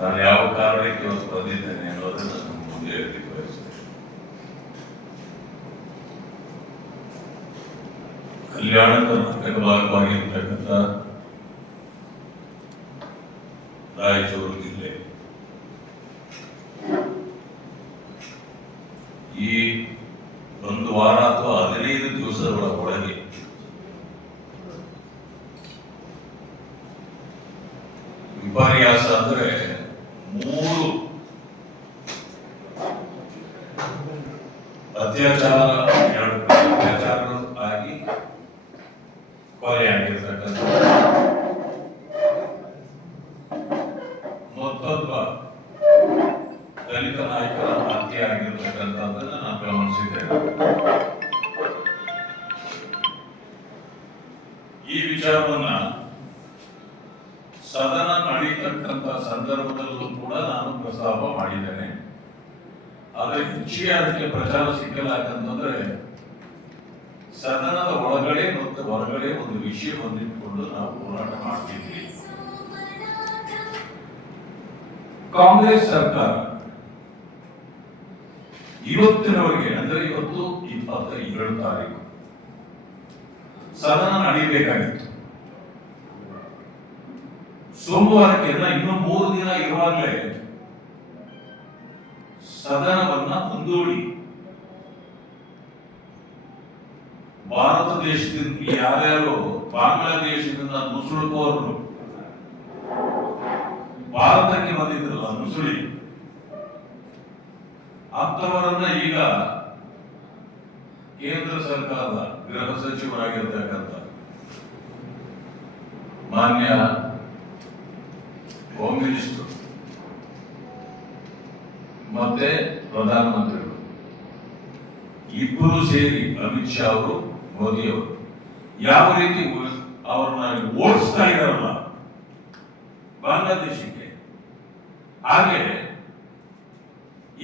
ನಾನು ಯಾವ ಕಾರಣಕ್ಕೆ ಇವತ್ತು ಬಂದಿದ್ದೇನೆ ಅನ್ನೋದನ್ನು ನಮ್ಮ ಮುಂದೆ ಹೇಳಲಿಕ್ಕೆ ಬಯಸ್ತೇನೆ. ಕಲ್ಯಾಣ ಕರ್ನಾಟಕ ಭಾಗವಾಗಿರ್ತಕ್ಕಂಥ ರಾಯಚೂರು ಜಿಲ್ಲೆ ಈ ಒಂದು ವಾರ ಅಥವಾ 15 ದಿವಸಗಳ ಒಳಗೆ ವಿಪರ್ಯಾಸ ಅಂದ್ರೆ 3 ಅತ್ಯಾಚಾರಗಳು ಆಗಿ ಕೊಲೆಯಾಗಿರ್ತಕ್ಕಂಥ ಮತ್ತೊಬ್ಬ ದಲಿತ ನಾಯಕರ ಹತ್ಯೆ ಆಗಿರ್ತಕ್ಕಂಥದ್ದನ್ನು ನಾನು ಗಮನಿಸಿದ್ದೇನೆ. ಈ ವಿಚಾರವನ್ನ ಸದನ ನಡೀತಕ್ಕಂಥ ಸಂದರ್ಭದಲ್ಲೂ ಕೂಡ ನಾನು ಪ್ರಸ್ತಾಪ ಮಾಡಿದ್ದೇನೆ. ಆದರೆ ಹೆಚ್ಚಿಗೆ ಅದಕ್ಕೆ ಪ್ರಚಾರ ಸಿಕ್ಕಲ್ಲ. ಯಾಕಂತಂದ್ರೆ ಸದನದ ಒಳಗಡೆ ಮತ್ತು ಹೊರಗಡೆ ಒಂದು ವಿಷಯ ಬಂದಿಟ್ಕೊಂಡು ನಾವು ಹೋರಾಟ ಮಾಡ್ತಿದ್ವಿ. ಕಾಂಗ್ರೆಸ್ ಸರ್ಕಾರ ಇವತ್ತಿನವರೆಗೆ ಅಂದ್ರೆ ಇವತ್ತು 27 ತಾರೀಕು ಸದನ ನಡೀಬೇಕಾಗಿತ್ತು. ಸೋಮವಾರಕ್ಕೆಲ್ಲ ಇನ್ನು 3 ದಿನ ಇರುವಾಗಲೇ ಸದನವನ್ನ ಮುಂದೂಡಿ ಭಾರತ ದೇಶದಿಂದ ಯಾರ್ಯಾರು ಬಾಂಗ್ಲಾದೇಶದಿಂದ ನುಸುಳುಕೋರರು ಭಾರತಕ್ಕೆ ಬಂದಿದ್ರಲ್ಲ ನುಸುಳಿ ಅಂತವರನ್ನ ಈಗ ಕೇಂದ್ರ ಸರ್ಕಾರದ ಗೃಹ ಸಚಿವರಾಗಿರ್ತಕ್ಕಂಥ ಮಾನ್ಯ ಹೋಮ್ ಮಿನಿಸ್ಟರ್ ಮತ್ತೆ ಪ್ರಧಾನಮಂತ್ರಿಗಳು ಇಬ್ಬರು ಸೇರಿ ಅಮಿತ್ ಶಾ ಅವರು ಮೋದಿ ಅವರು ಯಾವ ರೀತಿ ಅವ್ರನ್ನ ಓಡಿಸ್ತಾ ಇದಾರಲ್ಲ ಬಾಂಗ್ಲಾದೇಶಕ್ಕೆ, ಹಾಗೆ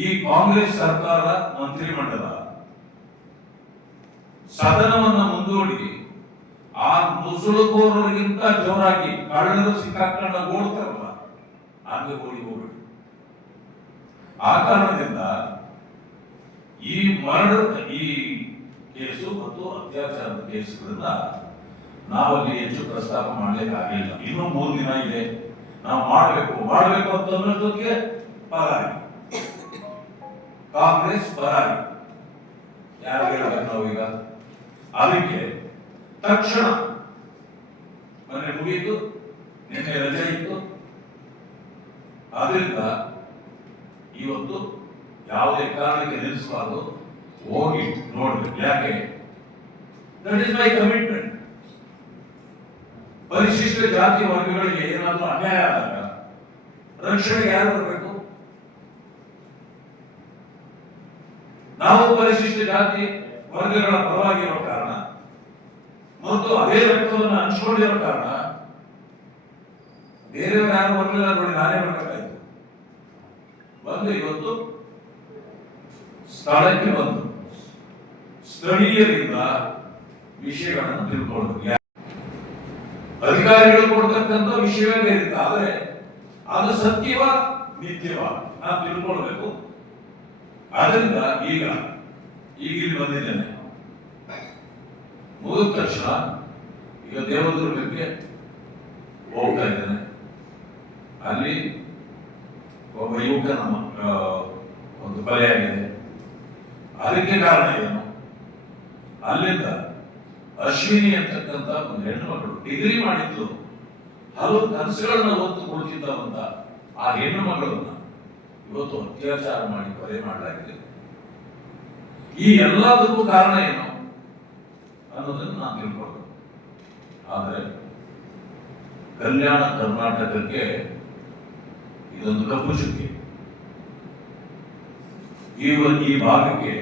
ಈ ಕಾಂಗ್ರೆಸ್ ಸರ್ಕಾರ ಮಂತ್ರಿಮಂಡಲ ಸದನವನ್ನ ಮುಂದೂಡಿ ಆ ನುಸುಳುಕೋರರಿಗಿಂತ ಜೋರಾಗಿ ಕಳ್ಳರು ಸಿಕ್ಕಾಕೊಂಡ ಓಡ್ತಾರಲ್ಲ ಹಾಗೆ ಓಡಿ ಹೋಗ್ಬಿಟ್ಟು ಆ ಕಾರಣದಿಂದ ಈ ಈ ಕೇಸು ಮತ್ತು ಅತ್ಯಾಚಾರದ ಕೇಸುಗಳನ್ನ ನಾವಲ್ಲಿ ಹೆಚ್ಚು ಪ್ರಸ್ತಾಪ ಮಾಡಲಿಕ್ಕಾಗಲಿಲ್ಲ. ಇನ್ನು 3 ದಿನ ಇದೆ, ನಾವು ಮಾಡಬೇಕು ಅಂತ ಅನ್ನೋದಕ್ಕೆ ಪರಾರಿ ಕಾಂಗ್ರೆಸ್ ಪರಾರಿ ಯಾರು ಹೇಳ್ಬೇಕು ನಾವೀಗ. ಅದಕ್ಕೆ ತಕ್ಷಣ ಮನೆ ಮುಗಿಯಿತು, ನಿನ್ನೆ ರಜೆ ಇತ್ತು, ಆದ್ರಿಂದ ಇವತ್ತು ಯಾವುದೇ ಕಾರಣಕ್ಕೆ ನಿಲ್ಲಿಸಬಾರ್ದು, ಹೋಗಿ ನೋಡ್ಬೇಕು. ಯಾಕೆ? That is my commitment. ಪರಿಶಿಷ್ಟ ಜಾತಿ ವರ್ಗಗಳಿಗೆ ಏನಾದರೂ ಅನ್ಯಾಯ ಆದಾಗ ರಕ್ಷಣೆಗೆ ಯಾರು ಬರಬೇಕು? ನಾವು ಪರಿಶಿಷ್ಟ ಜಾತಿ ವರ್ಗಗಳ ಪರವಾಗಿರೋ ಕಾರಣ ಮತ್ತು ಅದೇ ರಕ್ತವನ್ನು ಹಂಚಿಕೊಂಡಿರೋ ಕಾರಣ ಬೇರೆಯವರು ಯಾರು ಬರಲಿಲ್ಲ ನೋಡಿ, ನಾನೇ ಬರಬೇಕಾಯ್ತು. ಬಂದು ಇವತ್ತು ಸ್ಥಳಕ್ಕೆ ಬಂದು ಸ್ಥಳೀಯರಿಂದ ವಿಷಯಗಳನ್ನು ತಿಳ್ಕೊಳ್ಳೋದು. ಅಧಿಕಾರಿಗಳು ಕೊಡ್ತಕ್ಕಂಥ ವಿಷಯವೇ ಬೇರೆ, ಆದರೆ ಅದು ಸತ್ಯವ ನಿತ್ಯವ ನಾನು ತಿಳ್ಕೊಳ್ಬೇಕು. ಆದ್ರಿಂದ ಈಗ ಇಲ್ಲಿ ಬಂದಿದ್ದೇನೆ. ಮುಗಿದ ತಕ್ಷಣ ಈಗ ದೇವದುರ್ಗಕ್ಕೆ ಹೋಗ್ತಾ ಇದ್ದೇನೆ. ಅಲ್ಲಿ ಒಬ್ಬ ಯುವಕ ನಮ್ಮ ಒಂದು ಕೊಲೆಯಾಗಿದೆ. ಅದಕ್ಕೆ ಕಾರಣ ಏನು? ಅಲ್ಲಿಂದ ಅಶ್ವಿನಿ ಅಂತಕ್ಕಂಥ ಒಂದು ಹೆಣ್ಣು ಮಗಳು ಡಿಗ್ರಿ ಮಾಡಿದ್ದು, ಹಲವು ಕನಸುಗಳನ್ನ ಹೊತ್ತು ಕೊಡ್ತಿದ್ದವಂತ ಆ ಹೆಣ್ಣು ಮಗಳನ್ನ ಇವತ್ತು ಅತ್ಯಾಚಾರ ಮಾಡಿ ಕೊಲೆ ಮಾಡಲಾಗಿದೆ. ಈ ಎಲ್ಲದಕ್ಕೂ ಕಾರಣ ಏನು ಅನ್ನೋದನ್ನು ನಾನು ತಿಳ್ಕೊಳ್ಬೇಕು. ಆದರೆ ಕಲ್ಯಾಣ ಕರ್ನಾಟಕಕ್ಕೆ ಇದೊಂದು ಕಪ್ಪು ಚುಕ್ಕಿ. ಈ ಭಾಗಕ್ಕೆ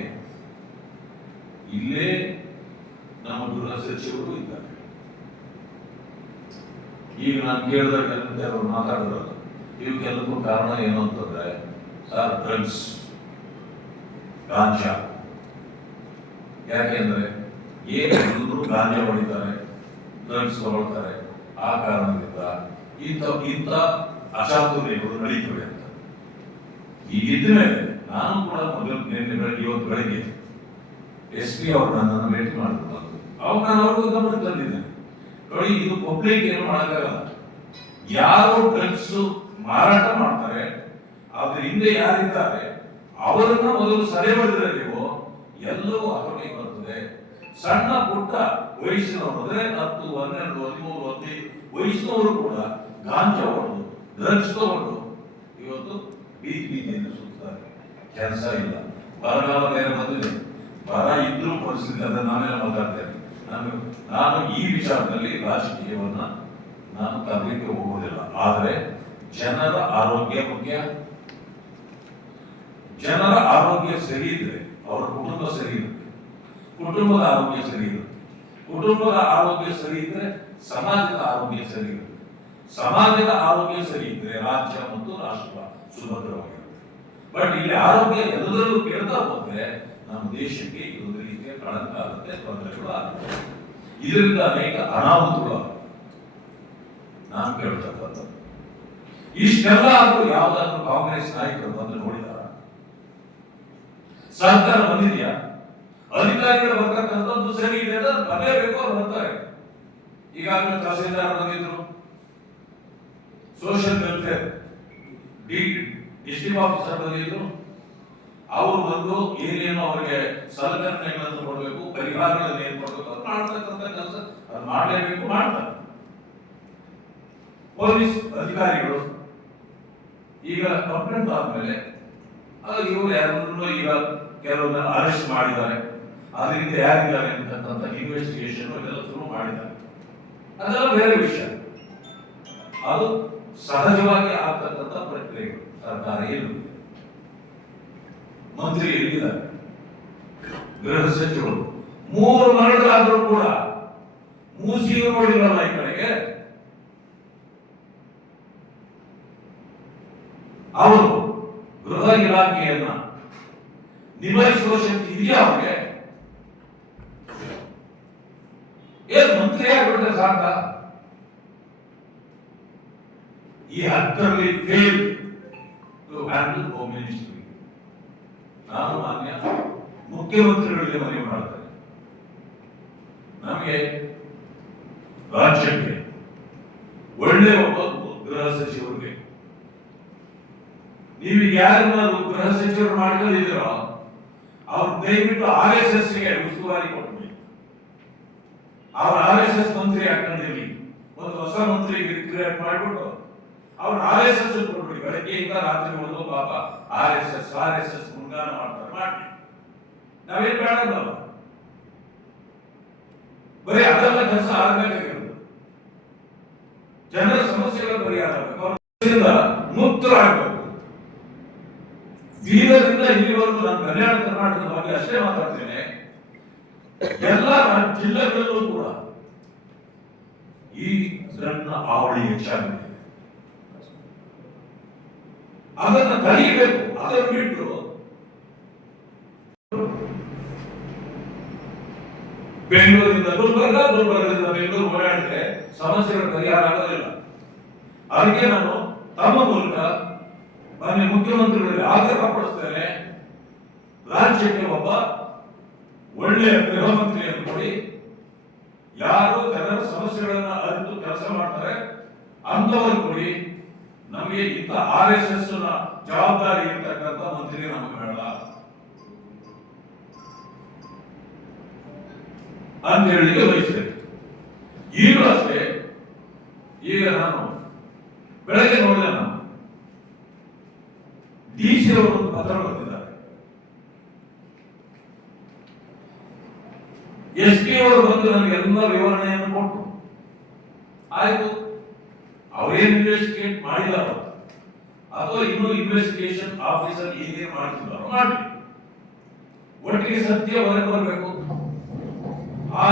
ಇಲ್ಲೇ ನಮ್ಮ ಗೃಹ ಸಚಿವರು ಇದ್ದಾರೆ. ಈಗ ನಾನು ಕೇಳಿದಾಗ ಅವರು ಮಾತಾಡಿದ್ರಲ್ಲ, ಇವಕ್ಕೆಲ್ಲಕ್ಕೂ ಕಾರಣ ಏನು ಅಂತಂದ್ರೆ ಸರ್ ಡ್ರಗ್ಸ್, ಗಾಂಜಾ. ಯಾಕೆಂದ್ರೆ ಏನು ಗಾಂಜಾ ಹೊಡಿತಾರೆ, ಡ್ರಗ್ಸ್ ತಗೊಳ್ತಾರೆ. ಆ ಕಾರಣದಿಂದ ಇಂಥ ಅಚಾತುರ್ಯಗಳು ನಡೀತವೆ ಅಂತ. ಈಗಿದ್ರೆ ನಾನು ಕೂಡ ಮೊದಲು ಇವತ್ತು ಬೆಳಗ್ಗೆ SP ಅವರು ನನ್ನನ್ನು ಭೇಟಿ ಮಾಡಿದ್ರು. ಅವಾಗ ನಾನು ಅವ್ರಿಗೂ ಗಮನ ತಂದಿದ್ದೇನೆ, ನೋಡಿ ಇದು ಪಬ್ಲಿಕ್ ಏನು ಮಾಡಕ್ಕಾಗಲ್ಲ. ಯಾರು ಡ್ರಗ್ಸ್ ಮಾರಾಟ ಮಾಡ್ತಾರೆ ಅದ್ರ ಹಿಂದೆ ಯಾರಿದ್ದಾರೆ ಅವರನ್ನ ಮೊದಲು ಸೆರೆ ಮಾಡಿದ್ರೆ ನೀವು ಎಲ್ಲವೂ ಹತೋಟಿಗೆ ಬರ್ತದೆ. ಸಣ್ಣ ಪುಟ್ಟ ವಯಸ್ಸಿನವರು ಅಂದ್ರೆ 10, 12, 13, 15 ವಯಸ್ಸಿನವರು ಕೂಡ ಗಾಂಜಾ ಹೊಡೆದು ಡ್ರಗ್ಸ್ ತಗೊಂಡು ಇವತ್ತು ಬೀದಿಯನ್ನು ಸುತ್ತಾರೆ. ಕೆಲಸ ಇಲ್ಲ, ಬರಗಾಲ ಬೇರೆ ಬಂದಿದೆ. ಬರ ಇದ್ರೂ ಪರಿಸ್ಥಿತಿ ಅದ. ನಾನೆಲ್ಲ ಮಾತಾಡ್ತೇನೆ. ನಾನು ಈ ವಿಚಾರದಲ್ಲಿ ರಾಜಕೀಯವನ್ನ ನಾನು ತರಲಿಕ್ಕೆ ಹೋಗುವುದಿಲ್ಲ. ಆದರೆ ಜನರ ಆರೋಗ್ಯ ಮುಖ್ಯ. ಜನರ ಆರೋಗ್ಯ ಸರಿ ಇದ್ರೆ ಅವರ ಕುಟುಂಬ ಸರಿ ಇರುತ್ತೆ, ಕುಟುಂಬದ ಆರೋಗ್ಯ ಸರಿ ಇರುತ್ತೆ, ಕುಟುಂಬದ ಆರೋಗ್ಯ ಸರಿ ಇದ್ರೆ ಸಮಾಜದ ಆರೋಗ್ಯ ಸರಿ ಇರುತ್ತೆ, ಸಮಾಜದ ಆರೋಗ್ಯ ಸರಿ ಇದ್ರೆ ರಾಜ್ಯ ಮತ್ತು ರಾಷ್ಟ್ರ ಸುಭದ್ರವಾಗಿರುತ್ತೆ. ಬಟ್ ಇಲ್ಲಿ ಆರೋಗ್ಯ ಎಲ್ಲದರಲ್ಲೂ ಕೇಳ್ತಾ ಹೋದ್ರೆ ನಮ್ಮ ದೇಶಕ್ಕೆ ಇದೊಂದು ರೀತಿಯ ಕಳಂಕ ಆಗುತ್ತೆ, ತೊಂದರೆಗಳು ಆಗುತ್ತೆ. ಇದರಿಂದ ಅನೇಕ ಅನಾಹುತಗಳು. ನಾನು ಕೇಳ್ತಕ್ಕಂಥದ್ದು ಇಷ್ಟೆಲ್ಲ ಆದ್ರೂ ಯಾವ್ದಾದ್ರು ಕಾಂಗ್ರೆಸ್ ನಾಯಕರು ಬಂದು ನೋಡಿದಾರ? ಸರ್ಕಾರ ಬಂದಿದೆಯಾ? ಅಧಿಕಾರಿಗಳು ಬರ್ತಕ್ಕಂಥದ್ದು ಸರಿ ಇದೆ ಅಂತ ಬರಲೇಬೇಕು, ಅವ್ರು ಬರ್ತಾರೆ. ಈಗಾಗಲೇ ತಹಸೀಲ್ದಾರ್ ಬಂದಿದ್ರು, ಸೋಷಿಯಲ್ ವೆಲ್ಫೇರ್ ಡಿಸ್ಟ್ರಿಕ್ಟ್ ಆಫೀಸರ್ ಬಂದಿದ್ರು. ಅವರು ಬಂದು ಏನೇನು ಅವರಿಗೆ ಸಲಕರಣೆಗಳನ್ನು ಕೊಡಬೇಕು, ಪರಿಹಾರಗಳನ್ನು ಏನ್ ಕೊಡಬೇಕು ಅದು ಮಾಡ್ತಕ್ಕಂಥ ಕೆಲಸ ಅದು ಮಾಡಲೇಬೇಕು, ಮಾಡ್ತಾರೆ. ಪೊಲೀಸ್ ಅಧಿಕಾರಿಗಳು ಈಗ ಕಂಪ್ಲೇಂಟ್ ಆದ್ಮೇಲೆ ಇವರು ಯಾರನ್ನು ಈಗ ಕೆಲವನ್ನ ಅರೆಸ್ಟ್ ಮಾಡಿದ್ದಾರೆ, ಅದರಿಂದ ಯಾರಿದ್ದಾರೆ ಅಂತಕ್ಕಂಥ ಇನ್ವೆಸ್ಟಿಗೇಷನ್ ಇದೆಲ್ಲ ಶುರು ಮಾಡಿದ್ದಾರೆ. ಅದೆಲ್ಲ ಬೇರೆ ವಿಷಯ, ಅದು ಸಹಜವಾಗಿ ಆಗ್ತಕ್ಕಂಥ ಪ್ರಕ್ರಿಯೆಗಳು. ಸರ್ಕಾರ ಏನು ಮಂತ್ರಿ ಎಲ್ಲಿದ್ದಾರೆ, ಗೃಹ ಸಚಿವರು 3 ಮರಗಳಾದರೂ ಕೂಡ ಮೂಸಿಯೂ ನೋಡಿರಲ್ಲ ಈ ಕಡೆಗೆ. ಅವರು ಗೃಹ ಇಲಾಖೆಯನ್ನ ನಿಭಾಯಿಸುವ ಶಕ್ತಿ ಇದೆಯಾ ಅವ್ರಿಗೆ? ಏನ್ ಮಂತ್ರಿ ಆಗ್ಬಿಟ್ರೆ ಸಾಕ? ಈ 10ರಲ್ಲಿ fail to handle home ministry. ನಾನು ಮಾನ್ಯ ಮುಖ್ಯಮಂತ್ರಿಗಳಿಗೆ ಮನವಿ ಮಾಡ್ತೇನೆ, ನಮಗೆ ರಾಜ್ಯಕ್ಕೆ ಒಳ್ಳೆ ಒಬ್ಬ ಗೃಹ ಸಚಿವರಿಗೆ ನೀವು ಯಾರನ್ನಾದ್ರು ಗೃಹ ಸಚಿವರು ಮಾಡ್ಕೊಂಡಿದ್ದೀರೋ ಅವ್ರು ದಯವಿಟ್ಟು RSS ಗೆ ಉಸ್ತುವಾರಿ ಕೊಟ್ಬಿಡಿ. ಅವ್ರ RSS ಮಂತ್ರಿ ಹಾಕೊಂಡಿರ್ಲಿ, ಒಂದು ಹೊಸ ಮಂತ್ರಿ ಕ್ರಿಯೇಟ್ ಮಾಡ್ಬಿಟ್ಟು ಅವ್ರ RSS ಕೊಟ್ಬಿಡಿ. ಬೆಳಗ್ಗೆಯಿಂದ ರಾತ್ರಿ ಹೊಡೆದು ಪಾಪ RSS ಗುಣಗಾನ ಮಾಡ್ತಾರೆ, ಮಾಡಿ. ನಾವೇನ್ ಬೇಡ, ಬರೀ ಅದೆಲ್ಲ ಕೆಲಸ ಆಗಬೇಕಾಗಿರೋದು. ಜನರ ಸಮಸ್ಯೆಗಳ ಪರಿಹಾರ ಮುಕ್ತರಾಗಬೇಕು. ಬೀದರ್ನಿಂದ ಇಲ್ಲಿವರೆಗೂ ನಾನು ಕಲ್ಯಾಣ ಕರ್ನಾಟಕದ ಬಗ್ಗೆ ಅಷ್ಟೇ ಮಾತಾಡ್ತೇನೆ. ಎಲ್ಲ ಜಿಲ್ಲೆಗಳಲ್ಲೂ ಕೂಡ ಈ ಸಣ್ಣ ಹಾವಳಿ ಹೆಚ್ಚಾಗಿದೆ. ಅದನ್ನು ತಡೆಯಬೇಕು. ಅದನ್ನು ಬಿಟ್ಟು ಬೆಂಗಳೂರಿಂದ ಗುಲ್ಬರ್ಗ, ಗುಲ್ಬರ್ಗದಿಂದ ಬೆಂಗಳೂರು ಓಡಾಡಿದ್ರೆ ಸಮಸ್ಯೆಗಳ ಪರಿಹಾರ ಆಗೋದಿಲ್ಲ. ಅದಕ್ಕೆ ನಾನು ತಮ್ಮ ಮೂಲಕ ಮಾನ್ಯ ಮುಖ್ಯಮಂತ್ರಿಗಳಿಗೆ ಆಗ್ರಹಪಡಿಸ್ತೇನೆ, ರಾಜ್ಯಕ್ಕೆ ಒಬ್ಬ ಒಳ್ಳೆಯ ಗೃಹ ಮಂತ್ರಿಯನ್ನು ಕೊಡಿ. ಯಾರು ಜನರ ಸಮಸ್ಯೆಗಳನ್ನ ಅರಿತು ಕೆಲಸ ಮಾಡ್ತಾರೆ ಅಂತವರು ಕೊಡಿ. ನಮಗೆ ಇಂಥ RSS ನ ಜವಾಬ್ದಾರಿ ಇರ್ತಕ್ಕಂಥ ಮಂತ್ರಿ ನಮಗೆ ಬೇಡ ಅಂತ ಹೇಳಲಿಕ್ಕೆ ಬಯಸ್ತೇನೆ. ಈಗಲೂ ಅಷ್ಟೇ, ಈಗ ನಾನು ಬೆಳಗ್ಗೆ ನೋಡಿದೆ, ನಾನು DC ಅವರು ಒಂದು ಪತ್ರ ಬರೆದಿದ್ದಾರೆ. SP ಅವರು ಬಂದು ನನಗೆ ಎಲ್ಲ ವಿವರಣೆಯನ್ನು ಕೊಟ್ಟು, ಆಯ್ತು ಅವರೇನು ಇನ್ವೆಸ್ಟಿಗೇಟ್ ಮಾಡಿದಾರೋ ಅಥವಾ ಇನ್ನೂ ಇನ್ವೆಸ್ಟಿಗೇಷನ್ ಆಫೀಸರ್ ಏನೇ ಮಾಡ್ತಿದ್ದಾರೋ ಮಾಡಲಿ, ಒಟ್ಟಿಗೆ ಸತ್ಯ ಹೊರಗೆ ಬರಬೇಕು. ಆ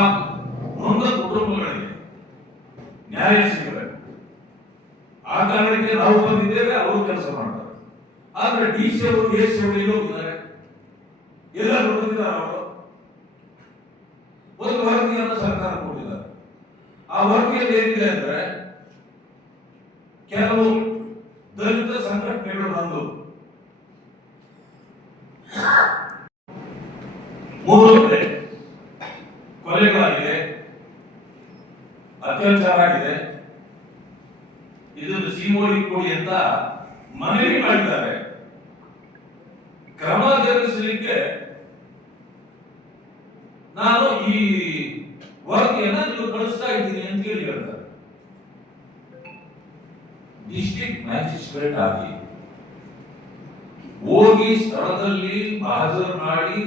ನೊಂದ ಕುಟುಂಬಗಳಿಗೆ ನ್ಯಾಯ ಸಿಗಬೇಕು. ಆ ಕಾರಣಕ್ಕೆ ನಾವು ಬಂದಿದ್ದೇವೆ, ಅವರು ಕೆಲಸ ಮಾಡ್ತಾರೆ. ಆದ್ರೆ DC ಅವರು AC ಅವರು ಎಲ್ಲೋ ಹೋಗಿದ್ದಾರೆ, ಎಲ್ಲರೂ ಬಂದಿದ್ದಾರೆ. ಅವರು ಒಂದು ವರದಿಯನ್ನು ಸರ್ಕಾರ ಕೊಟ್ಟಿದ್ದಾರೆ. ಆ ವರದಿಯಲ್ಲಿ ಏನಿದೆ ಅಂದ್ರೆ ಕೆಲವು ದಲಿತ ಸಂಘಟನೆಗಳು ಬಂದು 3 ಕಡೆ ಕೊಲೆಗಳಾಗಿದೆ, ಅತ್ಯಾಚಾರ ಆಗಿದೆ, ಇದನ್ನು ಸಿಮೋಡಿ ಕೊಡಿ ಅಂತ ಮನವಿ ಮಾಡಿದ್ದಾರೆ. ಕ್ರಮ ಜರುಗಿಸಲಿಕ್ಕೆ ನಾನು ಈ ವರದಿಯನ್ನ ನೀವು ಕಳಿಸ್ತಾ ಇದ್ದೀನಿ ಅಂತ ಹೇಳಿ ಹೇಳ್ತಾರೆ. ಡಿಸ್ಟ್ರಿಕ್ಟ್ ಮ್ಯಾಜಿಸ್ಟ್ರೇಟ್ ಆಗಿ ಹೋಗಿ ಸ್ಥಳದಲ್ಲಿ ಹಾಜರು ಮಾಡಿ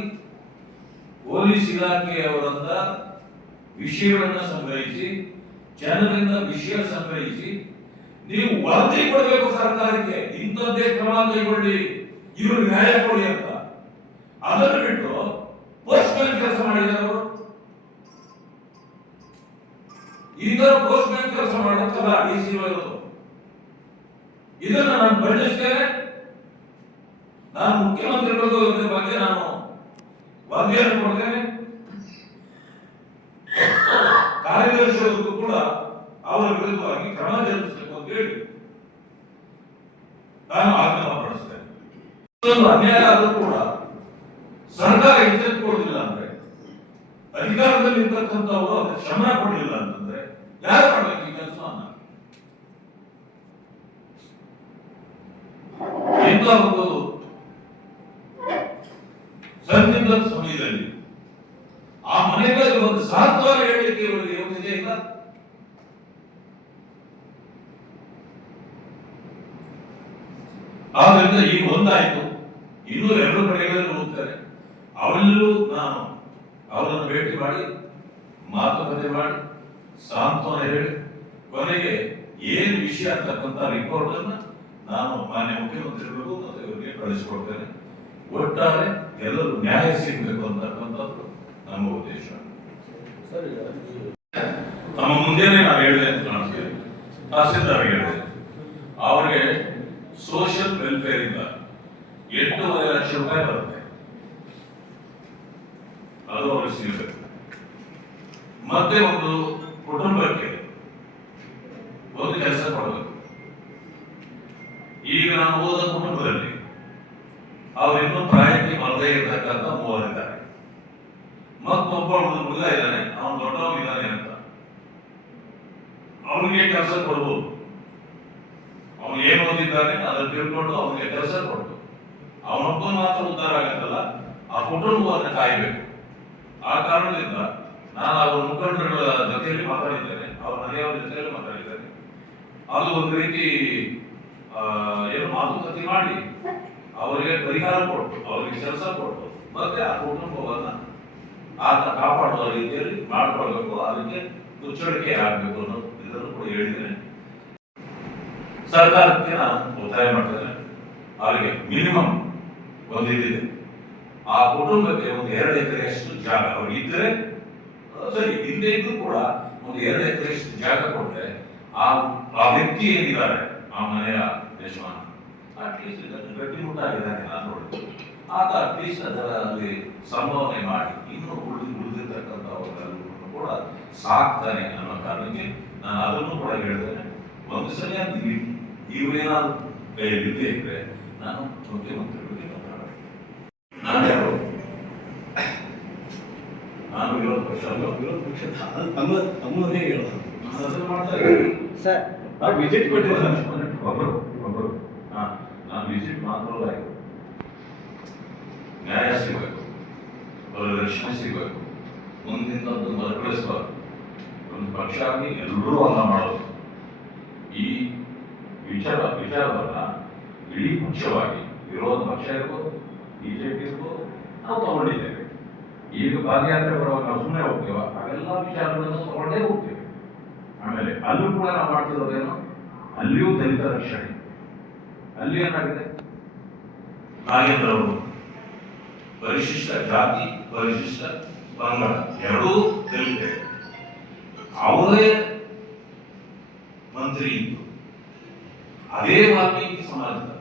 ಪೊಲೀಸ್ ಇಲಾಖೆಯವರಿಂದ ವಿಷಯಗಳನ್ನು ಸಂಗ್ರಹಿಸಿ, ಜನರಿಂದ ವಿಷಯ ಸಂಗ್ರಹಿಸಿ ನೀವು ವರದಿ ಕೊಡಬೇಕು ಸರ್ಕಾರಕ್ಕೆ, ಇಂಥದ್ದೇ ಕ್ರಮ ಕೈಗೊಳ್ಳಿ, ಇವರು ನ್ಯಾಯ ಕೊಡಿ ಅಂತ. ಅದನ್ನು ಬಿಟ್ಟು ಪೋಸ್ಟ್ ಮ್ಯಾನ್ ಕೆಲಸ ಮಾಡಿದ್ದಾರೆ ಅವರು. ಈ ತರ ಪೋಸ್ಟ್ ಮ್ಯಾನ್ ಕೆಲಸ ಮಾಡೋಕ್ಕಲ್ಲ ಡಿಸಿ ಇರೋದು. ಇದನ್ನು ನಾನು ಖಂಡಿಸ್ತೇನೆ. ನಾನು ಮುಖ್ಯಮಂತ್ರಿಗಳಿಗೂ ಇದ್ರ ಬಗ್ಗೆ ನಾನು ವರದಿಯನ್ನು ಕೊಡ್ತೇನೆ. ಕಾರ್ಯದರ್ಶಿಗಳಿಗೂ ಕೂಡ ಅವರ ವಿರುದ್ಧವಾಗಿ ಕ್ರಮ ಜರುಗಿಸಬೇಕು ಅಂತ ಹೇಳಿ ನಾನು ಆಗ್ರಹ ಪಡಿಸ್ತೇನೆ. ಅನ್ಯಾಯ ಆದರೂ ಕೂಡ ಸರ್ಕಾರ ಎಚ್ಚೆತ್ತುಕೊಳ್ಳುವುದಿಲ್ಲ ಅಂದ್ರೆ, ಅಧಿಕಾರದಲ್ಲಿ ಇರ್ತಕ್ಕಂಥವರು ಅದಕ್ಕೆ ಶ್ರಮ ಕೊಡಲಿಲ್ಲ ಅಂತಂದ್ರೆ ಯಾರು ಮಾಡ್ಬೇಕು ಈ ಕೆಲಸವನ್ನ? ಇಂಥ ಒಂದು ಸಂದಿಗ್ಧ ಸಮಯದಲ್ಲಿ ಆ ಮನೆಗಳಲ್ಲಿ ಒಂದು ಸಾಂತ್ವನ ಹೇಳಲಿಕ್ಕೆ ಇವರಿಗೆ ಯೋಗ್ಯತೆ ಇಲ್ಲ. ಆದ್ರಿಂದ ಈಗ ಒಂದಾಯ್ತು, ಇನ್ನೂ 2 ಕಡೆಗಳಲ್ಲಿ ಹೋಗ್ತಾರೆ. ಅವೆಲ್ಲೂ ನಾನು ಅವರನ್ನು ಭೇಟಿ ಮಾಡಿ ಮಾತುಕತೆ ಮಾಡಿ ಸಾಂತ್ವನ ಹೇಳಿ ಕೊನೆಗೆ ಏನು ವಿಷಯ ಅಂತಕ್ಕಂಥ ರಿಪೋರ್ಟ್ ಅನ್ನ ನಾನು ಮಾನ್ಯ ಮುಖ್ಯಮಂತ್ರಿಗಳಿಗೂ ಮತ್ತು ಇವರಿಗೆ ಕಳಿಸಿಕೊಡ್ತೇನೆ. ಒಟ್ಟಾರೆ ಎಲ್ಲರೂ ನ್ಯಾಯ ಸಿಗಬೇಕು ಅಂತಕ್ಕಂಥದ್ದು ನಮ್ಮ ಉದ್ದೇಶ. ನಮ್ಮ ಮುಂದೆನೆ ನಾವು ಹೇಳಿದೆ ಅಂತ ಕಾಣಿಸ್ತೇವೆ. ತಹಸೀಲ್ದಾರ್ ಹೇಳಿದೆ, ಅವರಿಗೆ ಸೋಷಿಯಲ್ ವೆಲ್ಫೇರ್ ಇಂದ 8.5 ಲಕ್ಷ ರೂಪಾಯಿ ಬರುತ್ತೆ, ಅದು ಅವ್ರಿಗೆ ಸಿಗಬೇಕು. ಮತ್ತೆ ಒಂದು ಕುಟುಂಬಕ್ಕೆ ಒಂದು ಕೆಲಸ ಕೊಡಬೇಕು. ಈಗ ನಾನು ಹೋದ ಕುಟುಂಬದಲ್ಲಿ ಅವರಿನ್ನೂ ಪ್ರಾಯಕ್ಕೆ ಬರದೇ ಇರತಕ್ಕಂಥ 3 ಇದ್ದಾರೆ. ಮತ್ತೊಬ್ಬ ಹುಡುಗ ಇದ್ದಾನೆ, ಅವನು ದೊಡ್ಡವನಿದ್ದಾನೆ ಅಂತ ಅವನಿಗೆ ಕೆಲಸ ಕೊಡ್ಬೋದು. ಅವನು ಏನು ಓದಿದ್ದಾನೆ ಅದನ್ನು ತಿಳ್ಕೊಂಡು ಅವನಿಗೆ ಕೆಲಸ ಕೊಟ್ಟು ಅವನೊಬ್ಬ ಮಾತ್ರ ಉದ್ಧಾರ ಆಗತ್ತಲ್ಲ, ಆ ಕುಟುಂಬವನ್ನು ಕಾಯಬೇಕು. ಆ ಕಾರಣದಿಂದ ನಾನು ಅವರ ಮುಖಂಡರುಗಳ ಜೊತೆಯಲ್ಲಿ ಮಾತಾಡಿದ್ದೇನೆ, ಅವ್ರ ಮನೆಯವರ ಜೊತೆಯಲ್ಲಿ ಮಾತಾಡಿದ್ದೇನೆ. ಅದು ಒಂದು ರೀತಿ ಏನು ಮಾತುಕತೆ ಮಾಡಿ ಅವರಿಗೆ ಪರಿಹಾರ ಕೊಟ್ಟು, ಅವರಿಗೆ ಕೆಲಸ ಕೊಟ್ಟು, ಮತ್ತೆ ಆ ಕುಟುಂಬವನ್ನ ಆತ ಕಾಪಾಡುವ ರೀತಿಯಲ್ಲಿ ಮಾಡಿಕೊಳ್ಬೇಕು. ಅದಕ್ಕೆ ಮುಚ್ಚಳಿಕೆ ಆಗಬೇಕು ಅನ್ನೋದು ಇದನ್ನು ಕೂಡ ಹೇಳಿದ್ದೇನೆ. ಸರ್ಕಾರಕ್ಕೆ ನಾನು ಒತ್ತಾಯ ಮಾಡ್ತೇನೆ, ಅವರಿಗೆ ಮಿನಿಮಮ್ ಒಂದು ಇದಿದೆ, ಆ ಕುಟುಂಬಕ್ಕೆ ಒಂದು 2 ಎಕರೆಯಷ್ಟು ಜಾಗ ಅವ್ರಿಗೆ ಇದ್ರೆ ಸರಿ, ಹಿಂದೆ ಇದ್ದು ಕೂಡ ಒಂದು 2 ಎಕರೆಯಷ್ಟು ಜಾಗ ಕೊಟ್ಟರೆ ಆ ವ್ಯಕ್ತಿ ಏನಿದ್ದಾರೆ ಆ ಮನೆಯ ಯಜಮಾನ ಅಟ್ಲೀಸ್ಟ್ ಗಟ್ಟಿಮುಟ್ಟಾಗಿದ್ದಾನೆ ನಾನು ನೋಡಿ, ಆತ ಅಟ್ಲೀಸ್ಟ್ ಅದರಲ್ಲಿ ಸಂಭಾವನೆ ಮಾಡಿ ಇನ್ನೂ ಉಳಿದಿರ್ತಕ್ಕಂಥವರೆಲ್ಲರೂ ಕೂಡ ಸಾಕ್ತಾನೆ ಅನ್ನೋ ಕಾರಣಕ್ಕೆ ನಾನು ಅದನ್ನು ಕೂಡ ಹೇಳ್ತೇನೆ. ಒಂದು ಸಲ ಇವರೇನಾದ್ರು ಕೈಯಲ್ಲಿ ಇದ್ರೆ ನಾನು ಮುಖ್ಯಮಂತ್ರಿಗಳಿಗೆ ಮಾತಾಡ್ತೇನೆ. ನಾನು ಯಾರು? ನಾನು ವಿರೋಧ ಪಕ್ಷ ತಮ್ಮದೇ ಹೇಳೋದು ಮಾಡ್ತಾರೆ ಸರ್. ವಿಸಿಟ್ ಕೊಟ್ಟಿದ್ದಾರೆ ಒಬ್ಬರು ನಾನು ವಿಸಿಟ್ ಮಾತ್ರ ನ್ಯಾಯ ಸಿಗಬೇಕು, ಅವರ ರಕ್ಷಣೆ ಸಿಗಬೇಕು, ಮುಂದಿನ ಮರುಕಳಿಸಬಾರ್ದು. ಒಂದು ಪಕ್ಷ ಆಗಿ ಎಲ್ಲರೂ ಅಲ್ಲ ಮಾಡೋದು. ಈ ವಿಚಾರವನ್ನ ಇಡೀ ಪಕ್ಷವಾಗಿ ವಿರೋಧ ಪಕ್ಷ ಇರ್ಬೋದು, ಬಿಜೆಪಿ ಇರ್ಬೋದು, ನಾವು ತಗೊಂಡಿದ್ದೇವೆ. ಈಗ ಪಾದಯಾತ್ರೆ ಬರುವಾಗ ನಾವು ಸುಮ್ಮನೆ ಹೋಗ್ತೇವೆ, ಅವೆಲ್ಲ ವಿಚಾರಗಳನ್ನು ತಗೊಂಡೇ ಹೋಗ್ತೇವೆ. ಆಮೇಲೆ ಅಲ್ಲೂ ಕೂಡ ನಾವು ಮಾಡ್ತಿರೋದೇನು, ಅಲ್ಲಿಯೂ ದಲಿತ ರಕ್ಷಣೆ. ಅಲ್ಲಿ ಏನಾಗಿದೆ, ನಾಗೇಂದ್ರ ಅವರು ಪರಿಶಿಷ್ಟ ಜಾತಿ ಪರಿಶಿಷ್ಟ ಪಂಗಡ ಎರಡೂ ದಲಿತರೆ, ಅವರೇ ಮಂತ್ರಿ ಇದ್ದು ಅದೇ ವಾಲ್ಮೀಕಿ ಸಮಾಜದ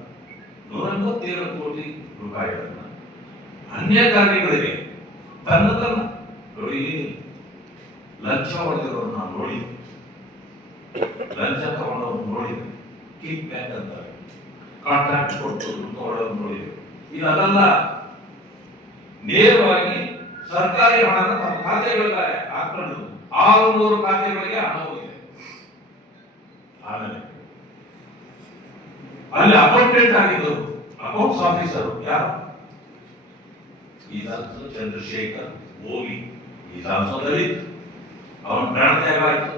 157 ಕೋಟಿ ರೂಪಾಯಿಗಳನ್ನ ಅನ್ಯ ಕಾರ್ಯಗಳಿಗೆ ತನ್ನ ನೋಡಿ, ಲಂಚ ಹೊಡೆದಿರೋರು ನಾವು ನೋಡಿ, ಲಂಚ ತಗೊಂಡವ್ರು ನೋಡಿದ್ರೆ ಕಿಕ್ ಬ್ಯಾಕ್ ಅಂತಾರೆ. ಕಾಂಟ್ರಾಕ್ಟ್ ಕೊಟ್ಟು ತಗೊಳ್ಳೋದು ನೋಡಿದ್ರು. ಈಗ ಅದೆಲ್ಲ ನೇರವಾಗಿ ಸರ್ಕಾರಿ ಹಣನ ತಮ್ಮ ಖಾತೆಗಳಿಗೆ ಹಾಕೊಂಡು 600 ಖಾತೆಗಳಿಗೆ ಹಣ ಹೋಗಿದೆ. ಆಮೇಲೆ ಅಲ್ಲಿ ಅಕೌಂಟೆಂಟ್ ಆಗಿದ್ದು ಅಕೌಂಟ್ಸ್ ಆಫೀಸರ್ ಯಾರು? Chandrashekhar O V. Is also Dalit. ಅವನ ಪ್ರಾಣತ್ಯಾಗ ಆಯ್ತು,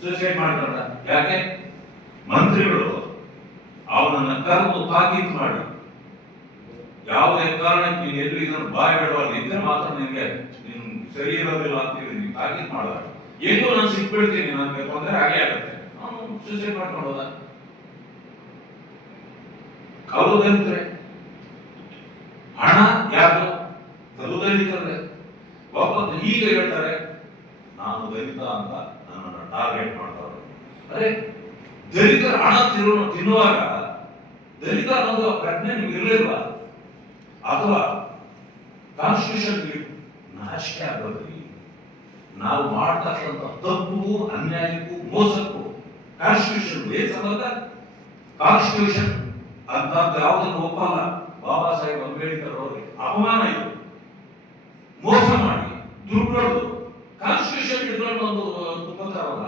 ಸೂಸೈಡ್ ಮಾಡ್ಕೊಂಡ. ಯಾಕೆ? ಮಂತ್ರಿಗಳು ಅವನನ್ನ ಕರೆದು ತಾಕೀತು ಮಾಡಿ, ಯಾವುದೇ ಕಾರಣಕ್ಕೆ ನೀನು ಎಲ್ಲೂ ಇದನ್ನು ಬಾಯಿ ಬಿಡುವಾಗ ಇದ್ರೆ ಮಾತ್ರ ನಿನ್ಗೆ ಸರಿ ಇರೋದಿಲ್ಲ ಅಂತೀವಿ. ನೀವು ತಾಕೀತು ಮಾಡಿದಾಗ ಏನು ನಾನು ಸಿಕ್ಬಿಡ್ತೀನಿ, ನನಗೆ ತೊಂದರೆ ಹಾಗೆ ಆಗುತ್ತೆ. ಅವನು ಸೂಸೈಡ್ ಮಾಡ್ಕೊಂಡು ಹೋದ. ಅವರು ದಲಿತರೆ, ಹಣ ಯಾರು? ದಲಿತರೇ. ವಾಪಸ್ ಈಗ ಹೇಳ್ತಾರೆ ನಾನು ದಲಿತ ಅಂತ ನನ್ನನ್ನು ಟಾರ್ಗೆಟ್ ಮಾಡ್ತಾರೆ. ಅರೆ, ದಲಿತರ ಹಣ ತಿನ್ನುವಾಗ ದಲಿತ ಅನ್ನೋದು ಪ್ರಜ್ಞೆ ನಿಮ್ಗೆ ಇರಲಿಲ್ಲ? ಅಥವಾ ಕಾನ್ಸ್ಟಿಟ್ಯೂಷನ್ ನಾಚಿಕೆ ಆಗೋದ್ರಿ ನಾವು ಮಾಡ್ತಕ್ಕಂಥ ತಪ್ಪು, ಅನ್ಯಾಯಕ್ಕೂ, ಮೋಸಕ್ಕೂ ಕಾನ್ಸ್ಟಿಟ್ಯೂಷನ್ ಏನ್ ಸಂಬಂಧ? ಕಾನ್ಸ್ಟಿಟ್ಯೂಷನ್ ಅಂತ ಯಾವುದನ್ನು ಒಪ್ಪಲ್ಲ. ಬಾಬಾ ಸಾಹೇಬ್ ಅಂಬೇಡ್ಕರ್ ಅವರಿಗೆ ಅಪಮಾನ ಇದು. ಮೋಸ ಮಾಡಿ ದುಡ್ಡು ಹೊಡೆದು ಕಾನ್ಸ್ಟಿಟ್ಯೂಷನ್ ಇಟ್ಕೊಂಡು ಒಂದು ಕುಪ್ಪತ್ತಾರಲ್ಲ,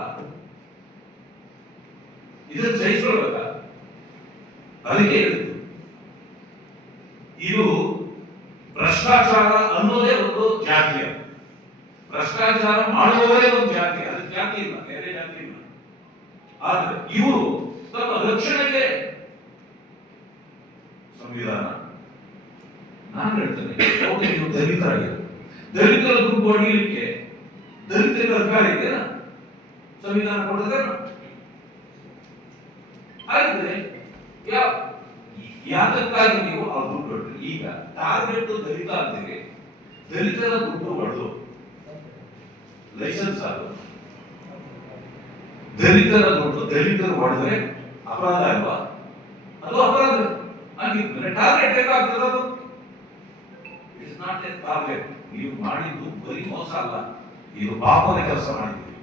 ಇದನ್ನು ಸಹಿಸ್ಕೊಳ್ಬೇಕ? ಅದಕ್ಕೆ ಹೇಳಿದ್ದು ಇದು ಭ್ರಷ್ಟಾಚಾರ ಅನ್ನೋದೇ ಒಂದು ಜಾತಿಯ, ಭ್ರಷ್ಟಾಚಾರ ಮಾಡುವವರೇ ಒಂದು ಜಾತಿ. ಅದಕ್ಕೆ ಜಾತಿ ಇಲ್ಲ, ಬೇರೆ ಜಾತಿ ಇಲ್ಲ. ಆದ್ರೆ ಇವರು ತಮ್ಮ ರಕ್ಷಣೆಗೆ ಸಂವಿಧಾನ, ನಾನು ಹೇಳ್ತೇನೆ, ನೀವು ದಲಿತರಾಗಿದೆ, ದಲಿತರ ದುಡ್ಡು ಹೊಡಿಲಿಕ್ಕೆ ದಲಿತರ ಸರ್ಕಾರ ಇದೆಯಾ? ಸಂವಿಧಾನ ಕೊಡದೆ ಆದ್ರೆ ಯಾತಕ್ಕಾಗಿ ನೀವು ಆ ದುಡ್ಡು ಹೊಡ್ರಿ? ಈಗ ಟಾರ್ಗೆಟ್ ದಲಿತ ಅಂತೀರಿ, ದಲಿತರ ದುಡ್ಡು ಹೊಡೆದು ಲೈಸೆನ್ಸ್ ಆಗ ದಲಿತರ ದುಡ್ಡು ದಲಿತರು ಹೊಡೆದ್ರೆ ಅಪರಾಧ ಅಲ್ವಾ? ಅದು ಅಪರಾಧ ಆಗಿದ್ರೆ ಟಾರ್ಗೆಟ್ ಏನಾಗ್ತದೆ? ಅದು ಇಟ್ಸ್ ನಾಟ್ ಎ ಟಾರ್ಗೆಟ್. ನೀವು ಮಾಡಿದ್ದು ಬರೀ ಮೋಸ ಅಲ್ಲ, ಇದು ಪಾಪದ ಕೆಲಸ ಮಾಡಿದ್ದೀವಿ.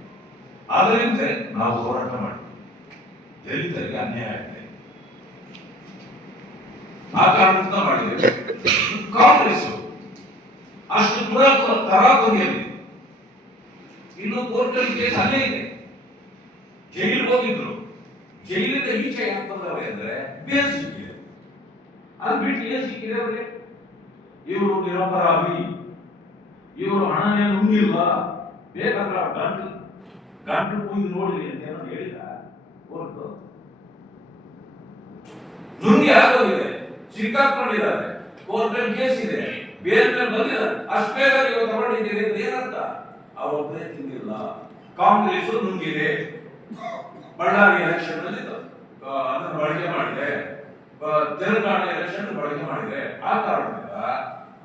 ಆದ್ದರಿಂದ ನಾವು ಹೋರಾಟ ಮಾಡ್ತೀವಿ. ದಲಿತರಿಗೆ ಅನ್ಯಾಯ ಆಗಿದೆ, ಆ ಕಾರಣದಿಂದ ಮಾಡಿದ್ದೇವೆ. ಕಾಂಗ್ರೆಸ್ ಅಷ್ಟು ತರಾತುರಿಯಲ್ಲಿ ಇನ್ನು ಕೋರ್ಟಲ್ಲಿ ಕೇಸ್ ಅಲ್ಲೇ ಇದೆ. ಜೈಲಿಗೆ ಹೋಗಿದ್ರು, ಜೈಲಿಂದ ಈಚೆ ಯಾಕೆ ಬಂದವೆ ಅಂದ್ರೆ ಬೇಲ್ ಸಿಕ್ಕಿದೆ. ಅದು ಬಿಟ್ಟು ಏನ್ ಸಿಕ್ಕಿದೆ ಅವರಿಗೆ? ಇವರು ನಿರಪರಾಧಿ, ಇವರು ಹಣನೇ ನುಂಗಿಲ್ಲ, ಬೇಕಾದ್ರೆ ಗಂಟು ಕುಯ್ದು ನೋಡಿರಿ ಅಂತ ಏನೋ ಹೇಳಿದ ಕೋರ್ಟು. ನುಂಗಿ ಆಗೋಗಿದೆ, ಸಿಕ್ಕಾಕೊಂಡಿದ್ದಾರೆ, ಕೋರ್ಟಲ್ಲಿ ಕೇಸ್ ಇದೆ, ಬೇರೆ ಮೇಲೆ ಬಂದಿದ್ದಾರೆ. ಅಷ್ಟು ಬೇಗ ನೀವು ತಗೊಂಡಿದ್ದೀರಿ ಅಂತ ಏನಂತ? ಅವರೊಬ್ಬರೇ ತಿಂದಿಲ್ಲ, ಕಾಂಗ್ರೆಸ್ ನುಂಗಿದೆ. ಬಳ್ಳಾರಿ ಎಲೆಕ್ಷನ್ ನಲ್ಲಿ ಅದನ್ನು ಬಳಕೆ ಮಾಡಿದೆ, ತೆಲಂಗಾಣ ಎಲೆಕ್ಷನ್ ಬಳಕೆ ಮಾಡಿದೆ. ಆ ಕಾರಣದಿಂದ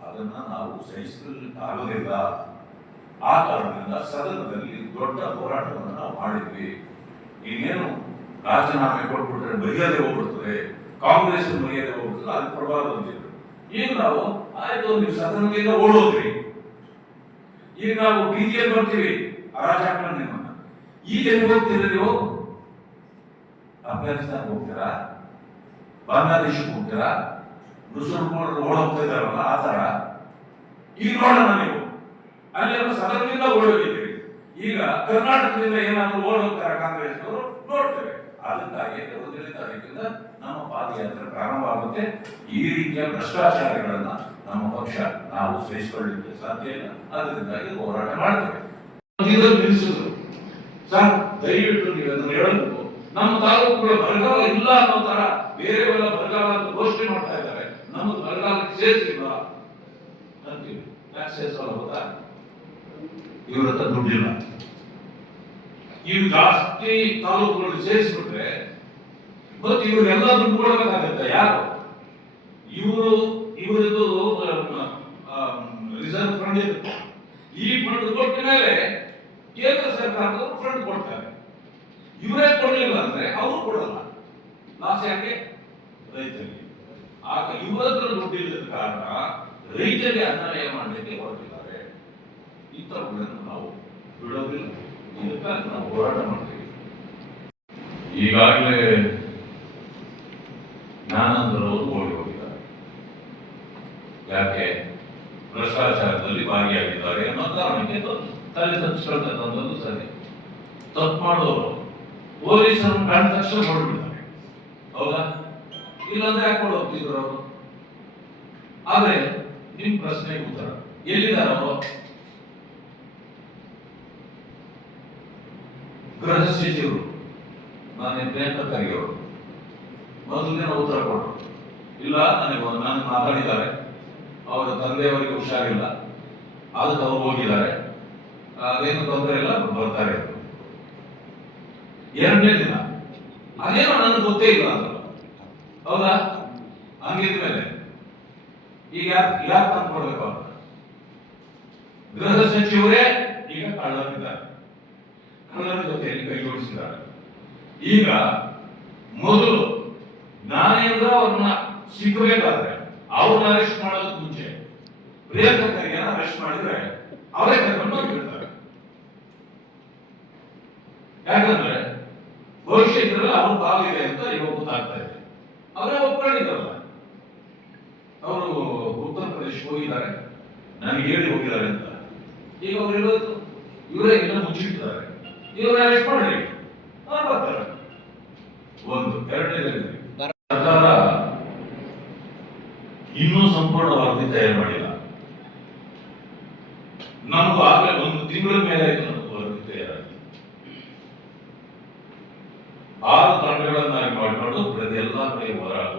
ಅದನ್ನ ನಾವು ಸಹಿಸಲಿಕ್ಕೆ ಆಗೋದಿಲ್ಲ. ಆ ಕಾರಣದಿಂದ ಸದನದಲ್ಲಿ ದೊಡ್ಡ ಹೋರಾಟವನ್ನು ನಾವು ಮಾಡಿದ್ವಿ. ಇನ್ನೇನು ರಾಜೀನಾಮೆ ಕೊಟ್ಬಿಟ್ರೆ ಮರ್ಯಾದೆ ಹೋಗ್ಬಿಡ್ತದೆ, ಕಾಂಗ್ರೆಸ್ ಮರ್ಯಾದೆ ಹೋಗ್ಬಿಡ್ತದೆ, ಅದು ಕೊಡಬಾರ್ದು ಅಂತಿದ್ರು. ಈಗ ನಾವು ಆಯ್ತು, ನೀವು ಸದನದಿಂದ ಓಡೋದ್ರಿ, ಈಗ ನಾವು ಬೀದಿಯಲ್ಲಿ ಬರ್ತೀವಿ, ಅರಾಜಕ ನಿಮ್ಮನ್ನ. ಈಗ ಎಲ್ಲಿ ಹೋಗ್ತೀರಿ ನೀವು? ಅಫ್ಘಾನಿಸ್ತಾನ ಹೋಗ್ತೀರಾ? ಬಾಂಗ್ಲಾದೇಶಕ್ಕೆ ಹೋಗ್ತೀರಾ? ಮುಸಲ್ಮಾನರು ಓಡೋಗ್ತಾ ಇದಾರಲ್ಲ ಆ ತರ. ಈಗ ನೋಡೋಣ, ನೀವು ಅಲ್ಲಿ ಸದನದಿಂದ ಓಡೋಗಿದ್ದೀರಿ, ಈಗ ಕರ್ನಾಟಕದಿಂದ ಏನಾದ್ರು ಓಡೋಗ್ತಾರ ಕಾಂಗ್ರೆಸ್ನವರು ನೋಡ್ತೇವೆ. ಅದಕ್ಕಾಗಿ 1ನೇ ತಾರೀಕಿಂದ ನಮ್ಮ ಪಾದಯಾತ್ರೆ ಪ್ರಾರಂಭ ಆಗುತ್ತೆ. ಈ ರೀತಿಯ ಭ್ರಷ್ಟಾಚಾರಗಳನ್ನ ನಮ್ಮ ಪಕ್ಷ ನಾವು ಸಹಿಸಿಕೊಳ್ಳಲಿಕ್ಕೆ ಸಾಧ್ಯ ಇಲ್ಲ. ಅದರಿಂದಾಗಿ ಹೋರಾಟ ಮಾಡ್ತೇವೆ. ನಿಲ್ಲಿಸಿದ್ರು ಸರ್, ದಯವಿಟ್ಟು ನೀವು ಅದನ್ನು ಹೇಳಬೇಕು. ನಮ್ಮ ತಾಲೂಕುಗಳ ಬರಗಾಲ ಇಲ್ಲ ಅನ್ನೋ ತರ ಬೇರೆಯವರ ಬರಗಾಲ ಅಂತ ಘೋಷಣೆ ಮಾಡ್ತಾ ಇದ್ದಾರೆ, ನಮ್ಮದು ಬರಗಾಲಕ್ಕೆ ಸೇರಿಸಿಲ್ಲ ಅಂತೀವಿ. ಯಾಕೆ ಸೇರಿಸಲ್ಲ ಗೊತ್ತಾ? ಇವ್ರ ಹತ್ರ ದುಡ್ಡಿಲ್ಲ. ಇವು ಜಾಸ್ತಿ ತಾಲೂಕುಗಳು ಸೇರಿಸ್ಬಿಟ್ರೆ ಮತ್ತೆ ಇವ್ರಿಗೆಲ್ಲ ದುಡ್ಡು ಕೊಡಬೇಕಾಗತ್ತೆ. ಯಾರು? ಇವರದ್ದು ರಿಸರ್ವ್ ಫಂಡ್ ಇರುತ್ತೆ. ಈ ಫಂಡ್ ಕೊಟ್ಟ ಮೇಲೆ ಕೇಂದ್ರ ಸರ್ಕಾರದವರು ಫಂಡ್ ಕೊಡ್ತಾರೆ. ಇವರೇ ಕೊಡಲಿಲ್ಲ ಅಂದ್ರೆ ಅವರು ಕೊಡಲ್ಲ. ಲಾಸ್ ಯಾಕೆ? ರೈತರಿಗೆ. ಆಗ ಇವರ ಹತ್ರ ದುಡ್ಡಿಲ್ಲದ ಕಾರಣ ರೈತರಿಗೆ ಅನ್ಯಾಯ ಮಾಡಲಿಕ್ಕೆ ಹೊರಟಿದ್ದಾರೆ. ಇಂಥವುಗಳನ್ನು ನಾವು ಬಿಡೋದಿಲ್ಲ. ಇದಕ್ಕಾಗಿ ನಾವು ಹೋರಾಟ ಮಾಡ್ತೀವಿ. ಈಗಾಗಲೇ ಜ್ಞಾನಂದರವರು ಓಡಿ ಹೋಗಿದ್ದಾರೆ. ಯಾಕೆ? ಭ್ರಷ್ಟಾಚಾರದಲ್ಲಿ ಭಾಗಿಯಾಗಿದ್ದಾರೆ ಅನ್ನೋ ಕಾರಣಕ್ಕೆ ತಲೆ ತಪ್ಪಿಸ್ಕೊಳ್ತಕ್ಕಂಥದ್ದು ಸರಿ. ತಪ್ಪು ಮಾಡೋರು ಪೊಲೀಸರು ಕಂಡ ತಕ್ಷಣ ಹೊರಡ್ಬಿಡ್ತಾರೆ, ಹೌದಾ? ಇಲ್ಲಾಂದ್ರೆ ಯಾಕೊಂಡು ಹೋಗ್ತಿದ್ರು ಅವರು? ಆದ್ರೆ ನಿಮ್ ಪ್ರಶ್ನೆಗೆ ಉತ್ತರ, ಎಲ್ಲಿದ್ದಾರೆ ಅವರು? ಗೃಹ ಸಚಿವರು ನಾನೇ ಪ್ರಿಯಾಂಕ ಖರ್ಗೆಯವರು ಮೊದಲನೇ ಉತ್ತರ ಕೊಟ್ಟರು, ಇಲ್ಲ ನಾನು ಮಾತಾಡಿದ್ದಾರೆ, ಅವರ ತಂದೆಯವರಿಗೆ ಹುಷಾರಿಲ್ಲ, ಅದಕ್ಕೆ ಅವ್ರು ಹೋಗಿದ್ದಾರೆ, ಅದೇನು ತೊಂದರೆ ಇಲ್ಲ, ಬರ್ತಾರೆ. ಎರಡನೇ ದಿನ ಅದೇನೋ ನನಗೆ ಗೊತ್ತೇ ಇಲ್ಲ ಅಂತ, ಹೌದಾ? ಹಂಗಿದ್ಮೇಲೆ ಈಗ ಯಾಕೆ ತಂದ್ಕೊಡ್ಬೇಕು ಅಂತ ಗೃಹ ಸಚಿವರೇ ಈಗ ಕಳ್ಳರಿದ್ದಾರೆ, ಕಳ್ಳರ ಜೊತೆಯಲ್ಲಿ ಕೈ ಜೋಡಿಸಿದ್ದಾರೆ. ಈಗ ಮೊದಲು ಜ್ಞಾನೇಂದ್ರ ಅವ್ರನ್ನ ಸಿಕ್ಕಬೇಕಾದ್ರೆ ಅವ್ರನ್ನ ಅರೆಸ್ಟ್ ಮಾಡೋದಕ್ಕೆ ಮುಂಚೆ ಪ್ರಿಯಾಂಕ ಖರ್ಗೆನ ಅರೆಸ್ಟ್ ಮಾಡಿದ್ರೆ ಅವರೇ ಕರ್ಕೊಂಡು ಹೋಗ್ಬಿಡ್ತಾರೆ. ಯಾಕಂದ್ರೆ ಭವಿಷ್ಯ ಇದ್ರಲ್ಲ ಅವ್ರ ಪಾಲಿದೆ ಅಂತ ಇವಾಗ ಗೊತ್ತಾಗ್ತಾ ಇದೆ. ಅವರೇ ಒಪ್ಕೊಂಡಿದ್ದಾರಲ್ಲ, ಅವರು ಉತ್ತರ ಪ್ರದೇಶಕ್ಕೆ ಹೋಗಿದ್ದಾರೆ, ನನಗೆ ಹೇಳಿ ಹೋಗಿದ್ದಾರೆ ಅಂತ. ಈಗ ಅವ್ರು ಹೇಳೋದು ಇವರೇ ಎಲ್ಲ ಮುಚ್ಚಿಟ್ಟಿದ್ದಾರೆ, ಇವರೇ ಅರೆಸ್ಟ್ ಮಾಡ್ರಿ, ಬರ್ತಾರೆ. ಒಂದು. ಎರಡನೇದಾಗಿ ಸರ್ಕಾರ ಇನ್ನೂ ಸಂಪೂರ್ಣ ವರದಿ ತಯಾರು ಮಾಡಿಲ್ಲ. ನಮಗೂ ಆಗಲೇ ಒಂದು ತಿಂಗಳ ಮೇಲೆ ಆಯ್ತು ನಮಗೂ ವರದಿ ತಯಾರಾಗಿ. 6 ತಂಡಗಳನ್ನಾಗಿ ಮಾಡಿಕೊಂಡು ಪ್ರತಿ ಎಲ್ಲಾ ಕಡೆ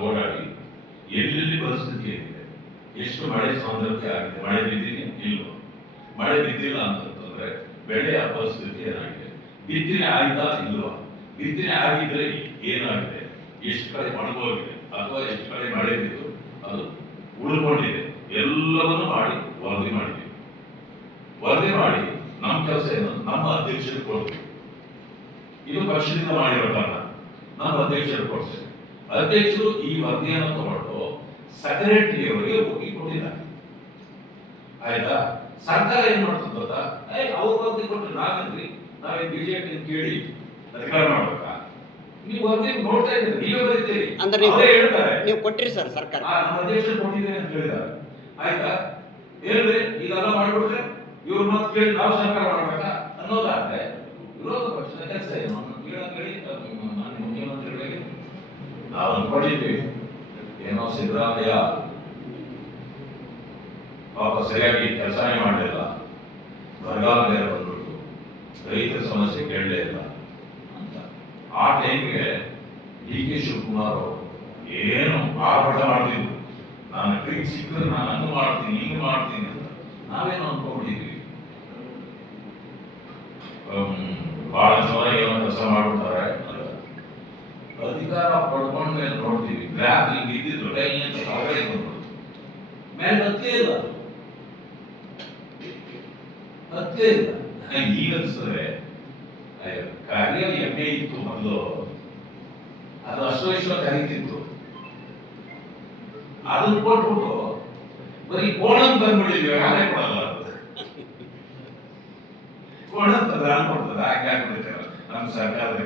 ಓಡಾಡಿ ಎಲ್ಲೆಲ್ಲಿ ಪರಿಸ್ಥಿತಿ ಏನಿದೆ, ಎಷ್ಟು ಮಳೆ ಸಾಂದ್ರತೆ ಆಗಿದೆ, ಮಳೆ ಬಿದ್ದಿದೆ ಇಲ್ವೋ, ಮಳೆ ಬಿದ್ದಿಲ್ಲ ಅಂತಂದ್ರೆ ಬೆಳೆಯ ಪರಿಸ್ಥಿತಿ ಏನಾಗಿದೆ, ಬಿತ್ತನೆ ಆಯ್ತಾ ಇಲ್ವಾ, ಬಿತ್ತನೆ ಆಗಿದ್ರೆ ಏನಾಗಿದೆ, ಎಷ್ಟು ಕಡೆ ಒಣಗೋಗಿದೆ ಅಥವಾ ಎಷ್ಟು ಕಡೆ ಮಳೆ ಬಿದ್ದು ಅದು ಉಳ್ಕೊಂಡಿದೆ, ಎಲ್ಲವನ್ನೂ ಮಾಡಿ ವರದಿ ಮಾಡಿದ್ದೀವಿ. ವರದಿ ಮಾಡಿ ನಮ್ಮ ಕೆಲಸ ಏನು, ನಮ್ಮ ಅಧ್ಯಕ್ಷರಿಗೆ ಕೊಡ್ತೀವಿ. ಇದು ಪಕ್ಷದಿಂದ ಮಾಡಿರೋ ಕಾರಣ ನಮ್ಮ ಅಧ್ಯಕ್ಷರು ಕೊಡ್ತೇವೆ. ಅಧ್ಯಕ್ಷರು ಈ ವರದಿಯನ್ನು ತಗೊಂಡು ಸೆಕ್ರೆಟರಿಯವರಿಗೆ ಹೋಗಿ ಕೊಟ್ಟಿದ್ದಾರೆ. ಆಯ್ತಾ? ಸರ್ಕಾರ ಏನ್ ಮಾಡ್ತದೆ ಗೊತ್ತಾ? ಅವ್ರ ವರದಿ ಕೊಟ್ಟು ನಾವೇ ಬಿಜೆಪಿ ಕೇಳಿ ಅಧಿಕಾರ ಮಾಡ್ಬೇಕಾ? ನೀವು ವರದಿ ನೋಡ್ತಾ ಇದ್ದೀರಿ, ನೀವೇ ಬರೀತೀರಿ, ಅವರೇ ಹೇಳ್ತಾರೆ ನೀವು ಕೊಟ್ಟಿರಿ ಸರ್ ಸರ್ಕಾರ. ನಮ್ಮ ಅಧ್ಯಕ್ಷರು ಕೊಟ್ಟಿದ್ದೇನೆ ಅಂತ ಹೇಳಿದ್ದಾರೆ. ಆಯ್ತಾ? ಹೇಳ್ರಿ, ಇದೆಲ್ಲ ಮಾಡ್ಬಿಟ್ರೆ ಇವ್ರ ಮಾತು ಕೇಳಿ ನಾವು ಸರ್ಕಾರ ಮಾಡ್ಬೇಕಾ ಅನ್ನೋದಾದ್ರೆ ವಿರೋಧ ಪಕ್ಷದ ಕೆಲಸ ಏನು? ಕೇಳಿ ನಾನು ಮುಖ್ಯಮಂತ್ರಿಗಳಿಗೆ ನಾವು ಅನ್ಕೊಂಡಿದ್ವಿ, ಏನೋ ಸಿದ್ದರಾಮಯ್ಯ ಪಾಪ ಸರಿಯಾಗಿ ಕೆಲಸನೇ ಮಾಡಲಿಲ್ಲ, ಬರಗಾಲ ಬೇರೆ ಬಂದ್ಬಿಟ್ಟು ರೈತರ ಸಮಸ್ಯೆ ಕೇಳಲೇ ಇಲ್ಲ ಅಂತ. ಆ ಟೈಮ್ಗೆ DK ಶಿವಕುಮಾರ್ ಅವರು ಏನು ಆರ್ಭಟ ಮಾಡ್ತಿದ್ರು, ನಾನು ಟ್ರಿಕ್ ಸಿಕ್ಕರೆ ನಾನು ಹಂಗೆ ಮಾಡ್ತೀನಿ ಹಿಂಗೆ ಮಾಡ್ತೀನಿ ಅಂತ. ನಾವೇನು ಅನ್ಕೊಂಡ್ಬಿಟ್ಟಿದ್ವಿ, ಬಹಳ ಚೆನ್ನಾಗಿ ಏನೋ ಕೆಲಸ ಮಾಡ್ಬಿಡ್ತಾರೆ. ಅಧಿಕಾರ ಪಡ್ಕೊಂಡ ಮೇಲೆ ನೋಡ್ತೀವಿ, ಗ್ರಾಫ್ ಹಿಂಗೆ ಇದ್ದಿದ್ದು ಅವರೇ ಬಂದ್ಬಿಡ್ತು, ಮೇಲೆ ಹತ್ತೇ ಇಲ್ಲ, ಹತ್ತೇ ಇಲ್ಲ. ಈಗ ಅನ್ಸಿದ್ರೆ ಕಾರ್ಯ ಎಮ್ಮೆ ಇತ್ತು ಮೊದಲು, ಅದು ಅಷ್ಟು ಕರೀತಿತ್ತು, ಅದನ್ನ ಕೊಟ್ಬಿಟ್ಟು ಬರೀ ಕೋಣ ತಂದ್ಬಿಟ್ಟಿದ್ವಿ, ಯಾರೇ ಕೊಡಲ್ಲ ಕೋಣ ತಂದ್ರೆ ಅಲ್ಲಿ ಕೊಡ್ತದೆ, ಹಾಗೆ ಆಗ್ಬಿಟ್ಟಿದ್ದೇವೆ ನಮ್ಮ ಸರ್ಕಾರದ